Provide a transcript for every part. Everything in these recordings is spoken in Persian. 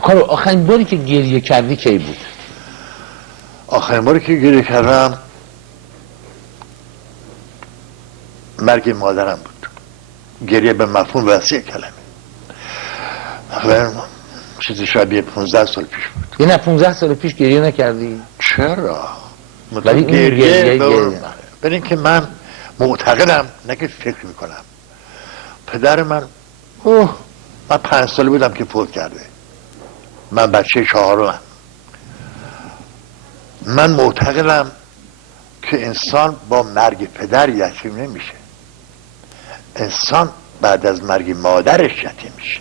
کارو آخرین باری که گریه کردی کی بود؟ آخرین باری که گریه کردم مرگ مادرم بود. گریه به مفهوم وسیع کلمه و چیزی شبیه 15 سال پیش بود. یه نه 15 سال پیش گریه نکردی؟ چرا؟ ولی گریه برای اینکه من معتقدم، نه که فکر میکنم، پدر من من 5 ساله بودم که فوت کرده، من بچه 4م. من معتقدم که انسان با مرگ پدر یتیم نمیشه، انسان بعد از مرگ مادرش یتیم میشه.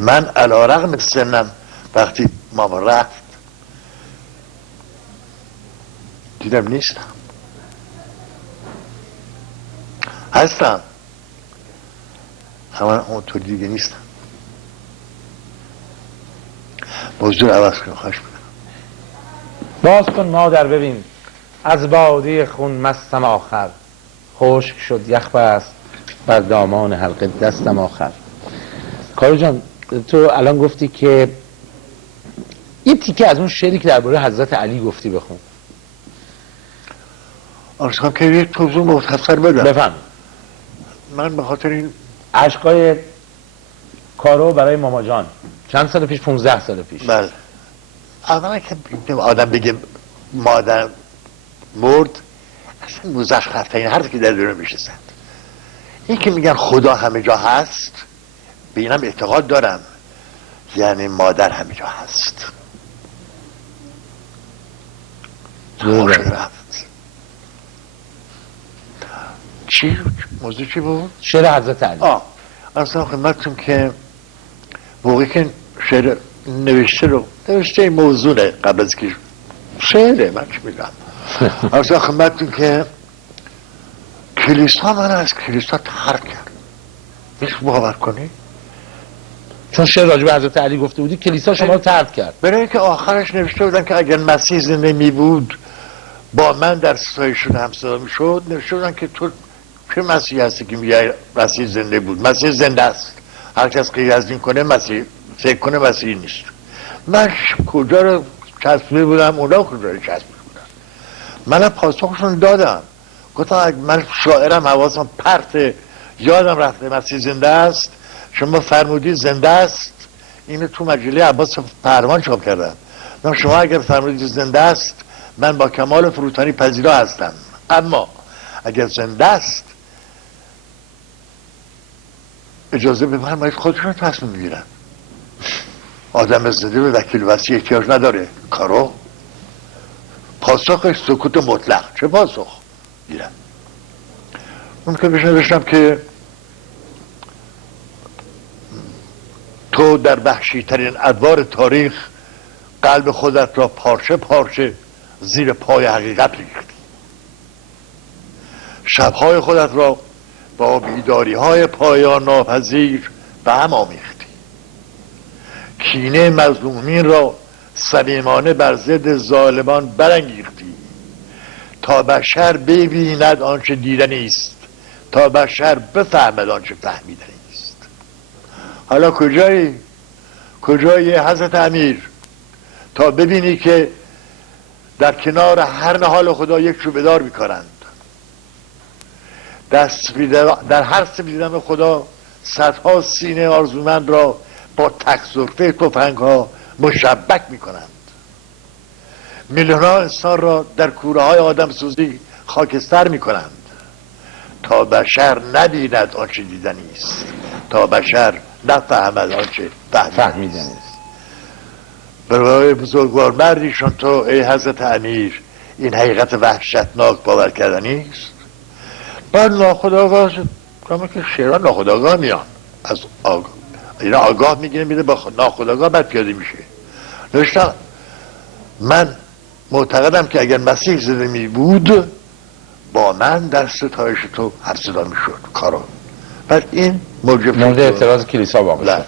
من علیرغم سنم وقتی ماما رفت دیدم نیستم، هستم اما اونطور دیگه نیستم. موضوع عوض کن، خواهش میکنم. باز کن مادر ببین، از باده خون مستم آخر، خشک شد یخ بست بر دامان حلقه دستم آخر. کارو جان، تو الان گفتی که یه تیکه از اون شعری که درباره حضرت علی گفتی بخون. آرزو که یه توضیح مختصر بدم. بفهم. من به خاطر این عشقای کارو برای ماما جان چند سال پیش؟ 15 سال پیش. بله. اولا که آدم بگه مادر مرد اصلا مزخرف ترین حرفی که در دنیا میشناسن. این که میگن خدا همه جا هست، به اینم اعتقاد دارم، یعنی مادر همه جا هست. چی؟ موضوع چی بود؟ شعر حضرت علی. اصلا خدمتتون که موقعی که شعر نوشته موضوعه قبل از که شعره من چی میگم اصلا خدمتتون که کلیسا من از کلیسا ترک کرد. میشه باور کنی؟ چون شعر راجع به حضرت علی گفته بودی کلیسا شما رو ترک کرد. برای اینکه آخرش نوشته بودن که اگر مسیح زنده می بود با من در ستایشون همصدا میشد. نوشته بودن که تو چه مسیح هستی که میگه مسیح زنده بود؟ مسیح زنده است، هر کس غیر از این کنه مسیح فکر کنه مسیح نیست. من کجا رو چسبیده بودم، اونا کجا رو چسبیده بودم. منم پاسخشون دادم، گفتم من شاعرم، حواسم پرته، یادم رفته مسیح زنده است، شما فرمودید زنده است، اینو تو مجله عباس پروان چاپ کردم. شما اگر فرمودید زنده است من با کمال فروتنی پذیرا هستم، اما اگر زنده است اجازه بفرمایید خودشون تصمیم میگیرن. آدم زنده به وکیل وصی احتیاج نداره. کارو پاسخش سکوت مطلق. چه پاسخ گیرن؟ اون که نوشتم که تو در وحشی ترین ادوار تاریخ قلب خودت را پارچه پارچه زیر پای حقیقت ریختی، شبهای خودت را با بیداری های پایان ناپذیر به هم آمیختی، کینه مظلومین را صمیمانه بر ضد ظالمان برانگیختی، تا بشر ببیند آنچه دیدنی است، تا بشر بفهمد آنچه فهمیدنی است. حالا کجایی حضرت امیر تا ببینی که در کنار هر نهال خدا یک چوبه‌دار می‌کنند، در هر سپیدم خدا صدها سینه آرزومند را با تک‌زرفه تفنگ‌ها مشبک می‌کنند، میلیون‌ها انسان را در کوره‌های آدم سوزی خاکستر می‌کنند، تا بشر نبیند آنچه دیدنی است، تا بشر نفهمد آنچه فهمیدنی است. برای بزرگوار مردیشون تو ای حضرت امیر این حقیقت وحشتناک باور کردنی است. بعد ناخودآگاه کامی که شعرها ناخودآگاه میان، از آگاه اینا آگاه میگیره میره با ناخودآگاه بعد پیاده میشه. نوشتم من معتقدم که اگر مسیح زنده می بود با من در ستایش تو همصدا میشد. کارو بعد این موجب مورد اعتراض کلیسا واقع شد.